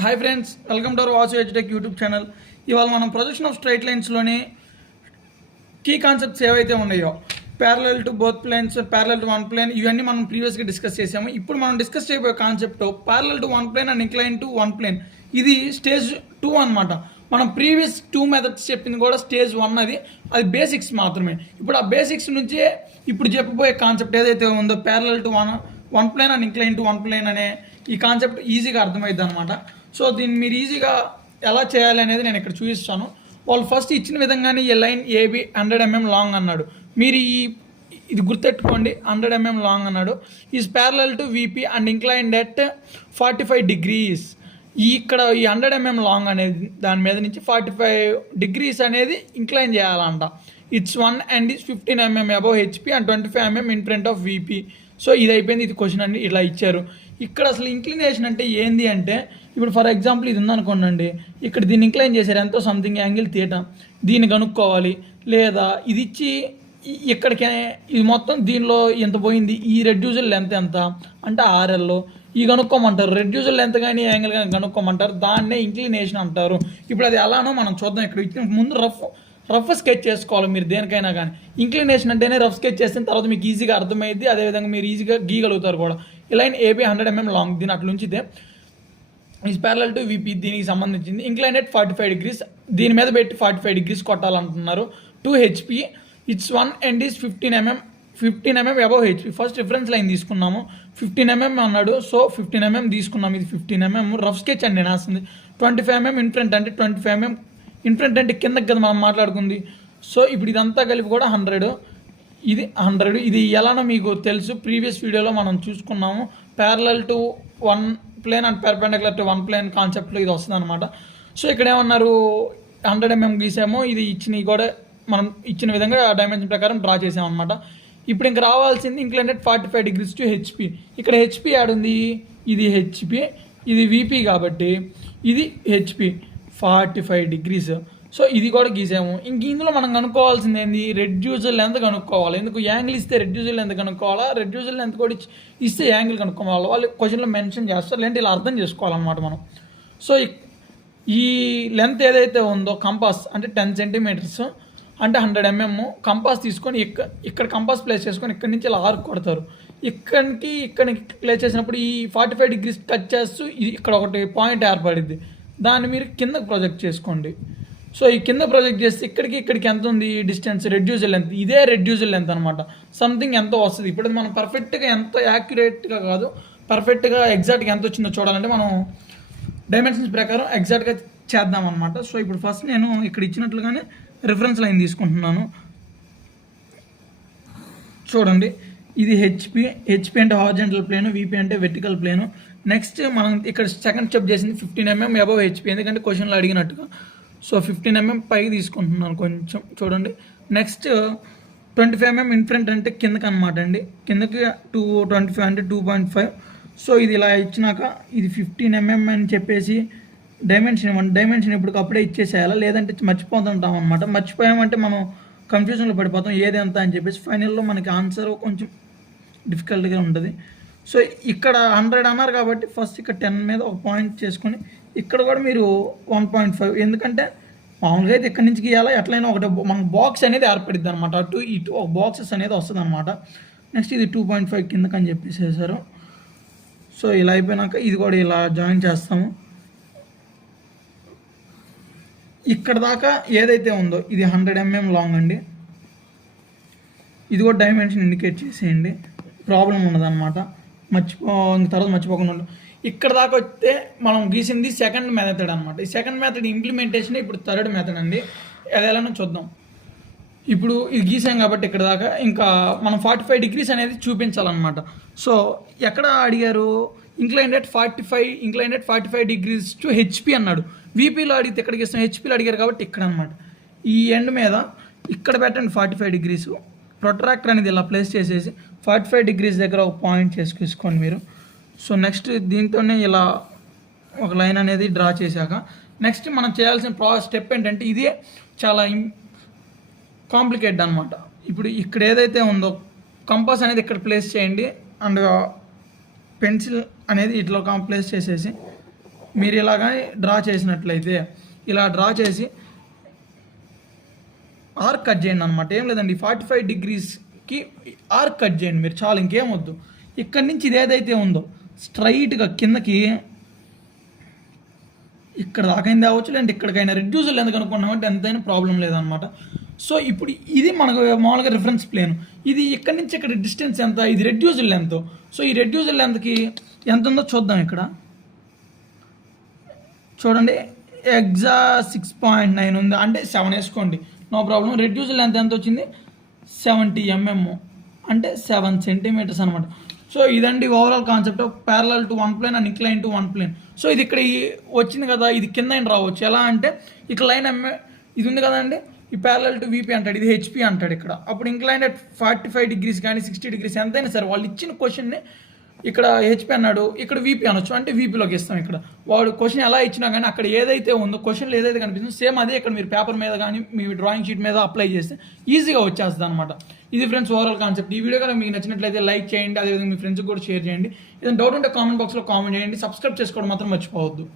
Hi friends, welcome to our Vasu edutech YouTube channel. ఇవాళ మనం projection of straight లైన్స్లోని key concepts ఏవైతే ఉన్నాయో parallel to both planes, parallel to one plane, ఇవన్నీ మనం ప్రీవియస్గా డిస్కస్ చేసాము. ఇప్పుడు మనం డిస్కస్ చేయబోయే concept parallel to one plane and incline to one plane. ఇది స్టేజ్ 2 అనమాట. మనం ప్రీవియస్ 2 మెథడ్స్ చెప్పింది కూడా స్టేజ్ 1 అది బేసిక్స్ మాత్రమే. ఇప్పుడు ఆ బేసిక్స్ నుంచే ఇప్పుడు చెప్పబోయే కాన్సెప్ట్ ఏదైతే ఉందో parallel to one plane and incline to one plane అనే ఈ కాన్సెప్ట్ ఈజీగా అర్థమైంది అనమాట. సో దీన్ని మీరు ఈజీగా ఎలా చేయాలి అనేది నేను ఇక్కడ చూపిస్తాను. వాళ్ళు ఫస్ట్ ఇచ్చిన విధంగానే ఈ లైన్ ఏబి 100 mm లాంగ్ అన్నాడు. మీరు ఇది గుర్తెట్టుకోండి, 100 mm లాంగ్ అన్నాడు. Is parallel to VP and inclined at 45 degrees. ఇక్కడ ఈ 100 mm లాంగ్ అనేది దాని మీద నుంచి 45 degrees అనేది ఇంక్లైన్ చేయాలంట. It's 1 and is 15 mm above HP and 25 mm in front of VP. So ఇది అయిపోయింది. ఇది క్వశ్చన్ అండి, ఇలా ఇచ్చారు. ఇక్కడ అసలు ఇంక్లినేషన్ అంటే ఏంది అంటే, ఇప్పుడు ఫర్ ఎగ్జాంపుల్ ఇది ఉందనుకోండి, ఇక్కడ దీన్ని ఇంక్లైన్ చేశారు ఎంతో సంథింగ్ యాంగిల్ తీయటం, దీన్ని కనుక్కోవాలి. లేదా ఇది ఇచ్చి ఇక్కడికి ఇది మొత్తం దీనిలో ఎంత పోయింది, ఈ రెడ్యూజల్ లెంత్ ఎంత అంటే ఆర్ఎల్లో ఈ కనుక్కోమంటారు. రెడ్యూజల్ లెంత్ కానీ యాంగిల్ కానీ కనుక్కోమంటారు. దాన్నే ఇంక్లినేషన్ అంటారు. ఇప్పుడు అది ఎలానో మనం చూద్దాం. ఇక్కడ ఇచ్చిన ముందు రఫ్ స్కెచ్ చేసుకోవాలి మీరు దేనికైనా కానీ. ఇంక్లినేషన్ అంటేనే రఫ్ స్కెచ్ చేసిన తర్వాత మీకు ఈజీగా అర్థమైంది, అదేవిధంగా మీరు ఈజీగా గీయగలుగుతారు కూడా. ఈ లైన్ ఏబి 100 mm లాంగ్, దీని అట్లా ఉంచితే ఈజ్ ప్యారలల్ టు విపి, దీనికి సంబంధించింది. ఇంక్లైన్ ఎట్ 45 degrees, దీని మీద పెట్టి 45 degrees కొట్టాలంటున్నారు. 2 HP, it's 1 and is 15 mm above HP. First reference line తీసుకున్నాము, 15 mm అన్నాడు. సో 15 mm తీసుకున్నాము. ఇది 15 mm రఫ్ స్కెచ్ అండి నేను రాసింది. 25 mm ఇన్ ఫ్రంట్ అంటే 25 mm ఇన్ ఫ్రంట్ అంటే కిందకి కదా మనం మాట్లాడుకుంది. సో ఇప్పుడు ఇదంతా కలిపి కూడా 100, ఇది 100. ఇది ఎలానో మీకు తెలుసు, ప్రీవియస్ వీడియోలో మనం చూసుకున్నాము. Parallel to one plane and perpendicular to one plane కాన్సెప్ట్లో ఇది వస్తుంది అనమాట. సో ఇక్కడ ఏమన్నారు, 100 mm గీసాము. ఇది ఇచ్చినవి కూడా మనం ఇచ్చిన విధంగా డైమెన్షన్ ప్రకారం డ్రా చేసాం అనమాట. ఇప్పుడు ఇంక రావాల్సింది incline at 45 degrees to HP. ఇక్కడ హెచ్పి యాడుంది, ఇది హెచ్పి, ఇది విపి కాబట్టి ఇది హెచ్పి 45 degrees. సో ఇది కూడా గీసాము. ఇంక ఇందులో మనం కనుక్కోవాల్సింది ఏంది, రెడ్యూజల్ లెంత్ కనుక్కోవాలి. ఎందుకు యాంగిల్ ఇస్తే రెడ్యూజల్ లెంత్ కనుక్కోవాలా, రెడ్యూజల్ లెంత్ కూడా ఇస్తే యాంగిల్ కనుక్కోవాలి. వాళ్ళు క్వశ్చన్లో మెన్షన్ చేస్తారు, లేదంటే ఇలా అర్థం చేసుకోవాలన్నమాట మనం. సో ఈ లెంత్ ఏదైతే ఉందో కంపాస్ అంటే 10 centimeters అంటే 100 mm కంపాస్ తీసుకొని ఇక్కడ కంపాస్ ప్లేస్ చేసుకొని ఇక్కడి నుంచి ఇలా ఆర్క్ కొడతారు. ఇక్కడికి ప్లేస్ చేసినప్పుడు ఈ 45 degrees కట్ చేస్తూ ఇక్కడ ఒకటి పాయింట్ ఏర్పడింది. దాన్ని మీరు కిందకు ప్రొజెక్ట్ చేసుకోండి. సో ఈ కింద ప్రొజెక్ట్ చేస్తే ఇక్కడికి ఎంత ఉంది డిస్టెన్స్, రెడ్యూజల్ లెంత్. ఇదే రెడ్యూజల్ లెంత్ అనమాట. సంథింగ్ ఎంతో వస్తుంది. ఇప్పుడు మనం పర్ఫెక్ట్గా ఎంతో యాక్యురేట్గా కాదు, పర్ఫెక్ట్గా ఎగ్జాక్ట్గా ఎంత వచ్చిందో చూడాలంటే మనం డైమెన్షన్స్ ప్రకారం ఎగ్జాక్ట్గా చేద్దాం అనమాట. సో ఇప్పుడు ఫస్ట్ నేను ఇక్కడ ఇచ్చినట్లుగానే రిఫరెన్స్ లైన్ తీసుకుంటున్నాను. చూడండి, ఇది హెచ్పి అంటే హారిజాంటల్ ప్లేను, విపి అంటే వెర్టికల్ ప్లేను. నెక్స్ట్ మనం ఇక్కడ సెకండ్ స్టెప్ చేసింది 15 mm అబౌవ్ హెచ్పి, ఎందుకంటే క్వశ్చన్లో అడిగినట్టుగా. సో 15 mm పైకి తీసుకుంటున్నాను కొంచెం. చూడండి, నెక్స్ట్ 25 mm ఇన్ ఫ్రంట్ అంటే కిందకి అనమాట అండి. కిందకి 225 అంటే 2.5. సో ఇది ఇలా ఇచ్చినాక ఇది 15 mm అని చెప్పేసి డైమెన్షన్ ఇప్పటికప్పుడే ఇచ్చేసేయాలా, లేదంటే మర్చిపోతుంటాం అనమాట. మర్చిపోయామంటే మనం కన్ఫ్యూజన్లో పడిపోతాం ఏది ఎంత అని చెప్పేసి. ఫైనల్లో మనకి ఆన్సర్ కొంచెం డిఫికల్ట్గా ఉంటుంది. సో ఇక్కడ 100 అన్నారు కాబట్టి ఫస్ట్ ఇక్కడ 10 మీద ఒక పాయింట్ చేసుకొని ఇక్కడ కూడా మీరు 1.5, ఎందుకంటే మామూలుగా అయితే ఇక్కడి నుంచి గీయాలా, ఎట్లయినా ఒకటి మన బాక్స్ అనేది ఏర్పడిద్ది అనమాట. అటు ఇటు ఒక బాక్సెస్ అనేది వస్తుంది అనమాట. నెక్స్ట్ ఇది 2.5 కిందకని చెప్పేసేసారు. సో ఇలా అయిపోయినాక ఇది కూడా ఇలా జాయిన్ చేస్తాము. ఇక్కడ దాకా ఏదైతే ఉందో ఇది 100 mm లాంగ్ అండి. ఇది కూడా డైమెన్షన్ ఇండికేట్ చేసేయండి, ప్రాబ్లం ఉండదన్నమాట. తర్వాత మర్చిపోకుండా ఉండు. ఇక్కడ దాకా వస్తే మనం గీసింది సెకండ్ మెథడ్ అనమాట. ఈ సెకండ్ మెథడ్ ఇంప్లిమెంటేషన్ ఇప్పుడు థర్డ్ మెథడ్ అండి. అది ఎలానో చూద్దాం. ఇప్పుడు ఇది గీసాం కాబట్టి ఇక్కడ దాకా ఇంకా మనం 45 degrees అనేది చూపించాలన్నమాట. సో ఎక్కడ అడిగారు, incline at 45 degrees to HP అన్నాడు. విపిలో అడిగితే ఎక్కడికి ఇస్తాం, హెచ్పిలో అడిగారు కాబట్టి ఇక్కడ అనమాట. ఈ ఎండ్ మీద ఇక్కడ పెట్టండి 45 degrees. ప్రొట్రాక్టర్ అనేది ఇలా ప్లేస్ చేసేసి 45 degrees దగ్గర ఒక పాయింట్ చేసుకోండి మీరు. సో నెక్స్ట్ దీంతోనే ఇలా ఒక లైన్ అనేది డ్రా చేశాక నెక్స్ట్ మనం చేయాల్సిన స్టెప్ ఏంటంటే, ఇదే చాలా కాంప్లికేటెడ్ అనమాట. ఇప్పుడు ఇక్కడ ఏదైతే ఉందో కంపాస్ అనేది ఇక్కడ ప్లేస్ చేయండి అండ్ పెన్సిల్ అనేది ఇట్లా ప్లేస్ చేసేసి మీరు ఇలాగా డ్రా చేసినట్లయితే ఇలా డ్రా చేసి ఆర్క్ కట్ చేయండి అనమాట. ఏం లేదండి, 45 డిగ్రీస్కి ఆర్క్ కట్ చేయండి మీరు, చాలు, ఇంకేం వద్దు. ఇక్కడి నుంచి ఇది ఏదైతే ఉందో స్ట్రైట్గా కిందకి ఇక్కడ దాకైంది అవ్వచ్చు, లేదంటే ఇక్కడికైనా రెడ్యూసర్ లెంత్ కనుక్కున్నామంటే ఎంతైనా ప్రాబ్లం లేదనమాట. సో ఇప్పుడు ఇది మనకు మామూలుగా రిఫరెన్స్ ప్లేన్, ఇది ఇక్కడి నుంచి ఇక్కడ డిస్టెన్స్ ఎంత, ఇది రెడ్యూసర్ లెంత్. సో ఈ రెడ్యూసర్ లెంత్కి ఎంత ఉందో చూద్దాం. ఇక్కడ చూడండి, ఎగ్జా 6.9 ఉంది, అంటే 7 వేసుకోండి, నో ప్రాబ్లం. రెడ్యూసర్ లెంత్ ఎంత వచ్చింది, 70 mm, అంటే 7 సెంటీమీటర్స్ అనమాట. సో ఇదండి overall concept of parallel to one plane and incline to one plane. So ఇది ఇక్కడ వచ్చింది కదా, ఇది కింద రావచ్చు. ఎలా అంటే ఇక్కడ లైన్ ఇది ఉంది కదండి, ఈ ప్యారలల్ టు వీపీ అంటాడు, ఇది హెచ్పి అంటాడు ఇక్కడ. అప్పుడు ఇంక్లైన్ అట్ 45 డిగ్రీస్ కానీ 60 డిగ్రీస్ ఎంతైనా సరే వాళ్ళు ఇచ్చిన క్వశ్చన్ని ఇక్కడ హెచ్పి అన్నాడు, ఇక్కడ వీపీ అనొచ్చు, అంటే వీపీలోకి ఇస్తాం. ఇక్కడ వాడు క్వశ్చన్ ఎలా ఇచ్చినా కానీ అక్కడ ఏదైతే ఉందో క్వశ్చన్లో ఏదైతే కనిపిస్తుందో సేమ్ అదే ఇక్కడ మీరు పేపర్ మీద కానీ మీ డ్రాయింగ్ షీట్ మీద అప్లై చేస్తే ఈజీగా వచ్చేస్తుంది అనమాట. ఇది ఫ్రెండ్స్ ఓవరాల్ కాన్సెప్ట్. ఈ వీడియో కనుక మీకు నచ్చినట్లయితే లైక్ చేయండి, అదేవిధంగా మీ ఫ్రెండ్స్కి కూడా షేర్ చేయండి. ఏదైనా డౌట్ ఉంటే కామెంట్ బాక్స్లో కామెంట్ చేయండి. సబ్స్క్రైబ్ చేసుకోవడం మాత్రం మర్చిపోవద్దు.